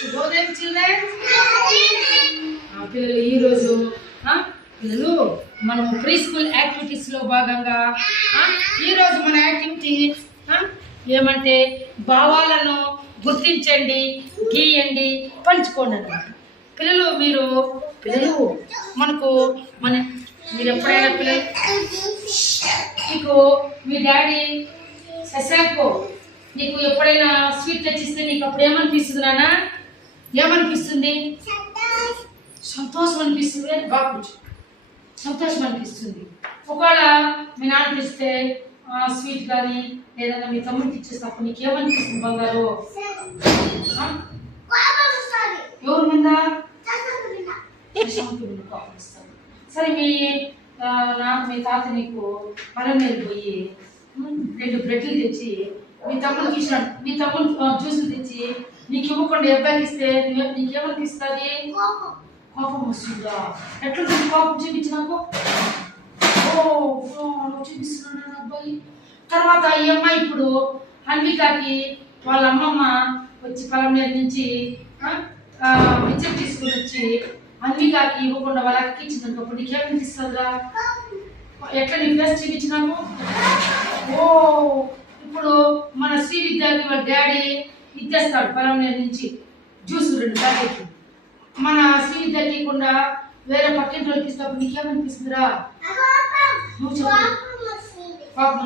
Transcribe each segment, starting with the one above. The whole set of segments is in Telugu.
శుభోదయం చిల్డ్రన్. పిల్లలు ఈరోజు పిల్లలు మనం ప్రీ స్కూల్ యాక్టివిటీస్లో భాగంగా ఈరోజు మన యాక్టివిటీ ఏమంటే భావాలను గుర్తించండి, గీయండి, పంచుకోండి అన్నమాట. పిల్లలు మనకు మీరు ఎప్పుడైనా పిల్లలు మీకు మీ డాడీ శశాంకో నీకు ఎప్పుడైనా స్వీట్ తెచ్చిస్తే నీకు అప్పుడు ఏమనిపిస్తుంది నాన్న? ఏమనిపిస్తుంది? సంతోషం అనిపిస్తుంది. బాగా సంతోషం అనిపిస్తుంది. ఒకవేళ మీ నాన్న తెస్తే స్వీట్ కానీ ఏదైనా మీ తమ్ముడికి ఇచ్చేసినప్పుడు నీకు ఏమనిపిస్తుంది బంగారు? ఎవరి మీద? కోపం ఇస్తాను. సరే మీ తాత నీకు పొలం మీద పోయి 2 బ్రెడ్లు తెచ్చి మీ తమ్ముడికి ఇచ్చినాడు. మీ తమ్ముడు జ్యూసులు తెచ్చి నీకు ఇవ్వకుండా అబ్బాయికి ఇస్తే నీకేమనిపిస్తుంది? కోపం వస్తుందా? ఎట్లుంటుంది కోపం? చూపించినాకు చూపిస్తున్నాడు అబ్బాయి. తర్వాత ఈ అమ్మాయి ఇప్పుడు అన్వికాకి వాళ్ళ అమ్మమ్మ వచ్చి పొలం మీద నుంచి బిచ్చం తీసుకుని వచ్చి అన్వికాకి ఇవ్వకుండా వాళ్ళ అక్కకి ఇచ్చినప్పుడు నీకేమనిపిస్తుందా? ఎట్లా నీ ఫేస్ చూపించినాకు? ఇప్పుడు మన శ్రీ విద్యాకి వాళ్ళ డాడీ ఇచ్చేస్తాడు పొలం మీద నుంచి జ్యూస్ 2 ప్యాకెట్లు. మన శ్రీ విద్యకి ఇవ్వకుండా వేరే పక్కింటి వాళ్ళకి ఇచ్చినప్పుడు నీకేమనిపిస్తుందిరా? నువ్వు చెప్పు.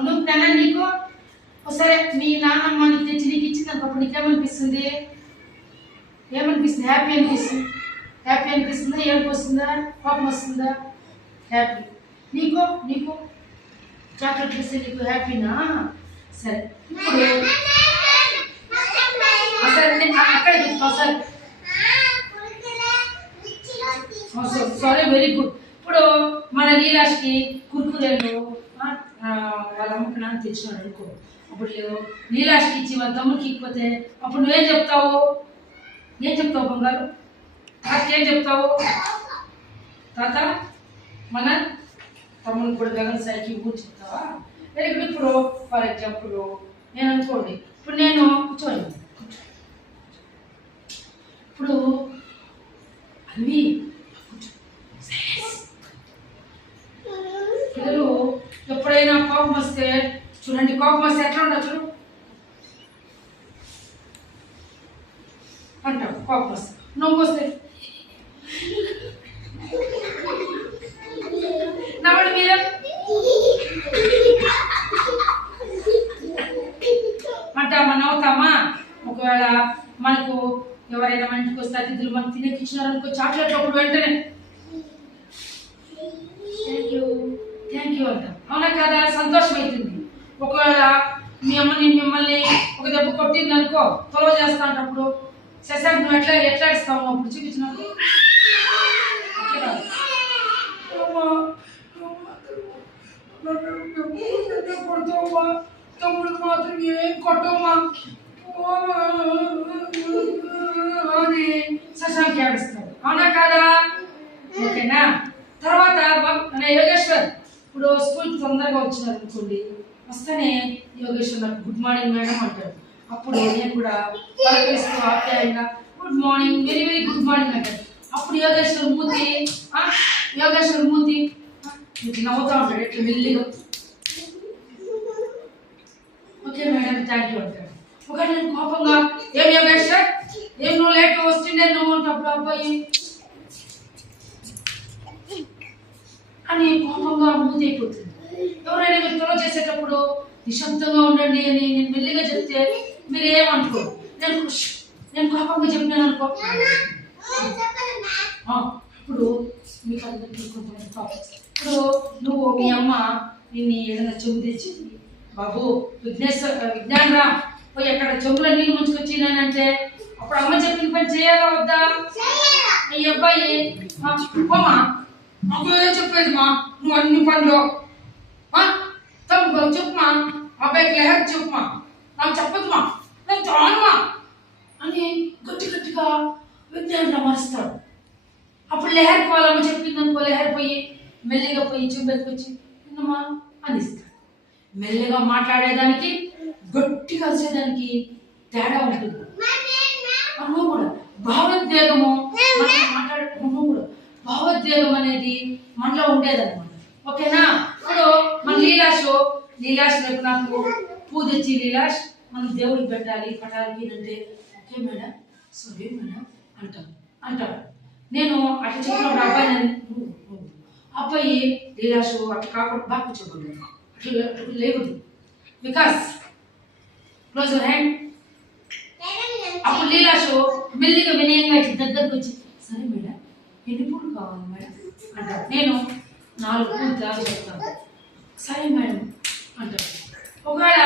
నువ్వు నీకు సరే మీ నాన్నమ్మ నీకు తెచ్చి నీకు ఇచ్చినప్పుడు నీకేమనిపిస్తుంది? ఏమనిపిస్తుంది? హ్యాపీ అనిపిస్తుంది. హ్యాపీ అనిపిస్తుందా? ఏడుపు వస్తుందా? కోపం వస్తుందా? హ్యాపీ. నీకు చాక్లెట్ ఇస్తే నీకు హ్యాపీనా? సరే అక్కడ సరే వెరీ గుడ్. ఇప్పుడు మన లీలాష్కి కుర్కురేలు వాళ్ళ అమ్మకి నాన్న తెచ్చినాడు అనుకో. అప్పుడు లీలాష్కి ఇచ్చి వాళ్ళ తమ్ముడికి ఇకపోతే అప్పుడు నువ్వేం చెప్తావు? బంగారు? ఏం చెప్తావు? తాత మన తమ్ముడికి కూడా గగన్ సాయికి ఊరు చెప్తావా? Very good. ఇప్పుడు ఫర్ ఎగ్జాంపుల్ నేను అనుకోండి, ఇప్పుడు నేను కూర్చోండి. ఇప్పుడు అన్నీ పిల్లలు ఎప్పుడైనా కోపం వస్తే చూడండి, కోపం వస్తే ఎట్లా ఉండొచ్చు అంటావు. కోపం వస్తే నవ్వు వస్తే నవ్వండి మీరు. అంటామా? నవ్వుతామా? ఒకవేళ మనకు ఎవరైనా మన ఇంటికి వస్తే అతిథులు మనకు తినేకి ఇచ్చినారనుకో చాక్లెట్ అప్పుడు వెంటనే థ్యాంక్ యూ అంటాం. అవునా కదా? సంతోషం అవుతుంది. ఒకవేళ మీ అమ్మని మిమ్మల్ని ఒక దెబ్బ కొట్టింది అనుకో, తొలవ చేస్తా అంటప్పుడు శశాంక్ నువ్వు ఎట్లా ఇస్తావు? అప్పుడు చూపించినప్పుడు కొడతావమ్మా, తమ్ముడికి మాత్రం ఏం కొట్టమ్మా అని శశాంక్ ఏడుస్తాడు. అవునా కాదా? ఓకేనా? తర్వాత యోగేశ్వర్ ఇప్పుడు స్కూల్కి తొందరగా వచ్చినారు అనుకోండి, వస్తేనే యోగేశ్వర్ నాకు గుడ్ మార్నింగ్ మేడం అంటాడు. అప్పుడు నేను కూడా పలకరిస్తూ ఆప్యాయంగా good morning, very very good morning అంటాడు. అప్పుడు యోగేశ్వర్ మూతి నవ్వుతూ ఉంటాడు ఎట్లా మెల్లిగా. ఓకే మేడం థ్యాంక్ యూ అంటాడు. ఒకటి నేను కోపంగా ఏం యోగేశ్వర్ ఏం నువ్వు లేట్ వస్తుండే నువ్వు అప్పుడు అబ్బాయి అని కోపంగా మూతి అయిపోతుంది. ఎవరైనా మీరు త్వర చేసేటప్పుడు నిశ్శబ్దంగా ఉండండి అని నేను మెల్లిగా చెప్తే మీరు ఏమనుకోరు. నేను కోపంగా చెప్పినాను అనుకో, ఇప్పుడు మీకు అందరికీ కొంచెం కోపం. ఇప్పుడు నువ్వు మీ అమ్మ నిన్ను ఏదైనా చెంబు తెచ్చింది, బాబు విజ్ఞాన్ రా పోయి అక్కడ చెంబులో నీళ్ళు ముంచుకొచ్చినానంటే అప్పుడు అమ్మ చెప్పిన పని చేయాలా వద్దా? ఈ అబ్బాయి పోమా అప్పుడు చెప్పేది మా నువ్వు అన్ని పనులు తమ్ముడు చెప్పుమా, అబ్బాయికి లెహర్ చెప్పుమా, నాకు చెప్పదుమా, నాకు చానుమా అని గట్టిగా విజ్ఞానం మారుస్తాడు. అప్పుడు లెహర్ పోవాలమ్మ చెప్పింది అనుకో, లెహర్ పోయి మెల్లిగా పోయి చెంబెత్తుకొచ్చి విన్నమా అనిస్తాడు. మెల్లగా మాట్లాడేదానికి గట్టిగా వచ్చేదానికి తేడా ఉంటుంది. నువ్వు కూడా భావోద్వేగము మనం మాట్లాడుకుంటూ కూడా భావోద్వేగం అనేది మనలో ఉండేదన్నమాట. ఓకేనా? ఇప్పుడు మన లీలాష్ రేపు నాకు పూజ తెచ్చి లీలాష్ మనం దేవుడికి పెట్టాలి పటాలకి అంటే ఓకే మేడం సరే మేడం అంటాడు. నేను అట్లా చెప్పినప్పుడు అబ్బాయి లీలాష్ అట్లా కాకుండా బాగా కూర్చోకూడదు, అట్లా లేవద్దు. Because close your hand. అప్పుడు లీలాష్ మెల్లిగా వినయంగా దగ్గరకు వచ్చి సరే మేడం ఎన్ని పూలు కావాలి మేడం అంటాడు. నేను 4 పూలు త్యాగ చెప్తాను. సరే మేడం అంటాడు. ఒకవేళ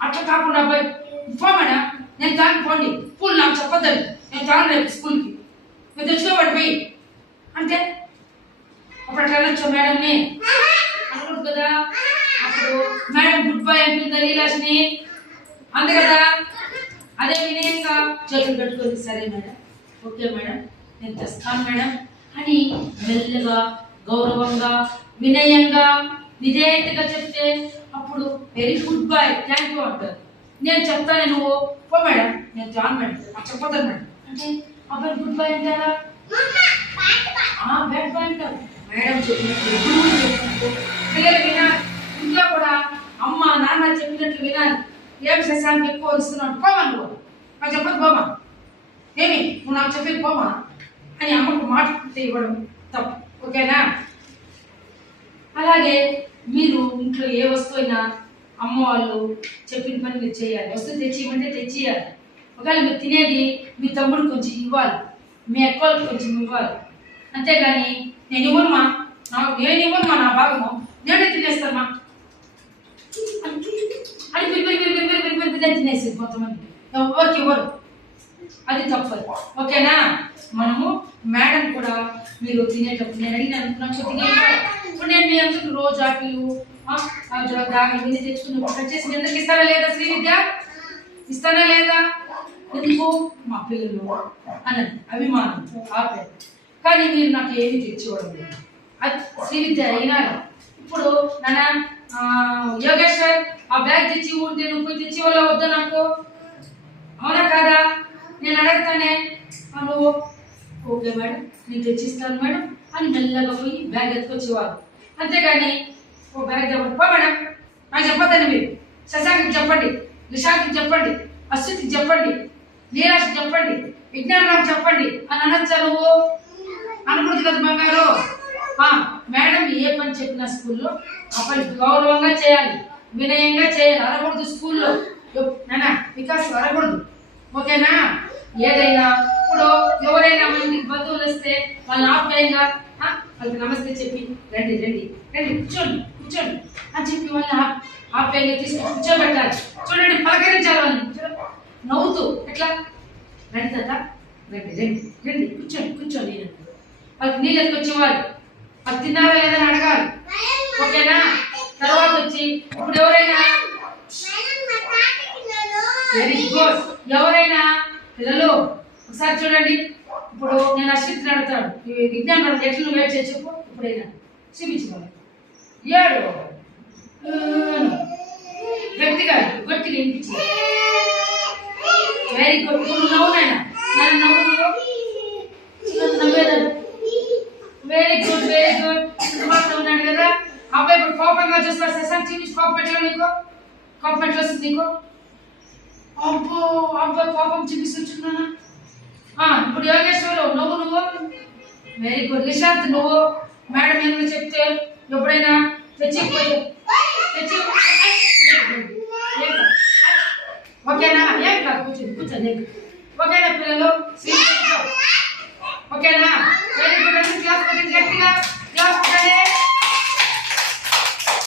అట్లా కాకుండా అబ్బాయి పో మేడం నేను తాగిపోండి పూలు నాకు చెప్పొద్దండి నేను తాను రేపు స్కూల్కి మీరు తెచ్చుకోబడిపోయి అంటే అప్పుడు అట్లా వెళ్ళొచ్చా మేడంని అనకూడదు కదా. అప్పుడు మేడం గుడ్ బై అంటుందా లీలాష్ని అంతే కదా. అదే వినయంగా చేతులు పెట్టుకొని సరే మేడం ఓకే మేడం నేను తెస్తాను మేడం అని మెల్లగా గౌరవంగా వినయంగా విధేయతగా చెప్తే అప్పుడు very good bye thank you అంటారు. నేను చెప్తాను నువ్వు పో మేడం నేను జాన్ మేడం చెప్పొద్దాను మేడం అంటే అబ్బాయి గుడ్ బై అంటారా బ్యాడ్ బై అంటారు. మేడం చెప్పినట్టు పిల్లలు వినాలి. ఇంట్లో కూడా అమ్మ నాన్న చెప్పినట్లు వినాలి. ఏం శశానికి ఎక్కువ ఇస్తున్నాడు పోమా నువ్వు నాకు చెప్పదు పోమా ఏమి నువ్వు నాకు చెప్పేది పోమా అని అమ్మకు మాట ఇవ్వడం తప్పు. ఓకేనా? అలాగే మీరు ఇంట్లో ఏ వస్తువు అయినా అమ్మ వాళ్ళు చెప్పిన పని మీరు చేయాలి. వస్తువు తెచ్చియమంటే తెచ్చియాలి. ఒకవేళ మీరు తినేది మీ తమ్ముడు కొంచెం ఇవ్వాలి, మీ అక్కలకు కొంచెం ఇవ్వాలి. అంతేగాని నేను ఇవ్వనుమా నా భాగము నేనే తినేస్తామా అని పిలిపి తినేసి కొంతమంది ఎవరికి ఇవ్వరు. అది తప్పదు. ఓకేనా? మనము మేడం కూడా మీరు తినేటప్పుడు నేను అడిగినాను నాకు ఇప్పుడు నేను మీ అందరికి రోజు ఆపిలు ఇవన్నీ తెచ్చుకుని కట్ చేసి మీ అందరికి ఇస్తానా లేదా? శ్రీ విద్య ఇస్తానా లేదా? ఎందుకు మా పిల్లలు అన్నది అభిమానం ఆపే. కానీ మీరు నాకు ఏమి తెచ్చివ్వడం లేదు. అది శ్రీ విద్య అయినాలి. ఇప్పుడు నాన్న యోగేశ్వర్ ఆ బ్యాగ్ తెచ్చి ఉంటే నువ్వు పోయి తెచ్చి వల్ల వద్దా నాకు అవునా కాదా? నేను అడగతానే నువ్వు ఓకే మేడం నేను తెచ్చిస్తాను మేడం అని మెల్లగా పోయి బ్యాగ్ ఎత్తుకొచ్చేవారు. అంతేగాని ఓ బ్యాగ్ చెప్పండి పో మేడం నాకు చెప్పొద్దని మీరు శశాంక్కి చెప్పండి, నిషాంక్కి చెప్పండి, అశ్వతికి చెప్పండి, నీరాష్కి చెప్పండి, విజ్ఞానరావుకి చెప్పండి అని అనొచ్చా నువ్వు? అనకూడదు కదా బంగారు. మేడం ఏ పని చెప్పినా స్కూల్లో ఆ పని గౌరవంగా చేయాలి, వినయంగా చేయాలి. అనకూడదు స్కూల్లో నానా వికాస్ అనకూడదు. ఓకేనా? ఏదైనా ఇప్పుడు ఎవరైనా మన ఇంటికి బంధువులు వస్తే వాళ్ళని ఆప్యాయంగా వాళ్ళకి నమస్తే చెప్పి రండి రండి రండి కూర్చోండి అని చెప్పి వాళ్ళని ఆప్యాయంగా తీసుకొని కూర్చోబెట్టాలి. చూడండి పలకరించాలి వాళ్ళని నవ్వుతూ ఎట్లా రండి తాత రండి రండి రండి కూర్చోండి వాళ్ళకి నీళ్ళు ఎత్తుకొచ్చేవాళ్ళు అది తిన్నారా లేదని అడగాలి. ఓకేనా? తర్వాత వచ్చి ఇప్పుడు ఎవరైనా వెరీ గుడ్ ఎవరైనా పిల్లలు ఒకసారి చూడండి. ఇప్పుడు నేను అశ్విత్ని అడుగుతాడు విజ్ఞానం ఎట్లు వెయిట్ చేసి చెప్పు ఇప్పుడైనా చూపించుకోవాలి ఏడు గట్టిగా వినిపించింది. Very good. ఇప్పుడు నవ్వునైనా నన్ను నవ్వేదాన్ని వెరీ గుడ్ నవ్వున్నాడు కదా. అబ్బాయి ఇప్పుడు కోపంగా చూస్తారు శశాంక్ చూపించి కోపం పెట్టలేదు నీకు కోపం ఎట్లా వస్తుంది నీకు? అబ్బో అబ్బాయి కోపం చూపిస్తున్నానా? ఇప్పుడు యోగేశ్వరు నువ్వు వెరీ గుడ్. నిశాంత్ నువ్వు మేడం ఏమైనా చెప్తే ఎప్పుడైనా తెచ్చిపోతే ఓకేనా? ఏం కాదు కూర్చోండి ఓకేనా పిల్లలు?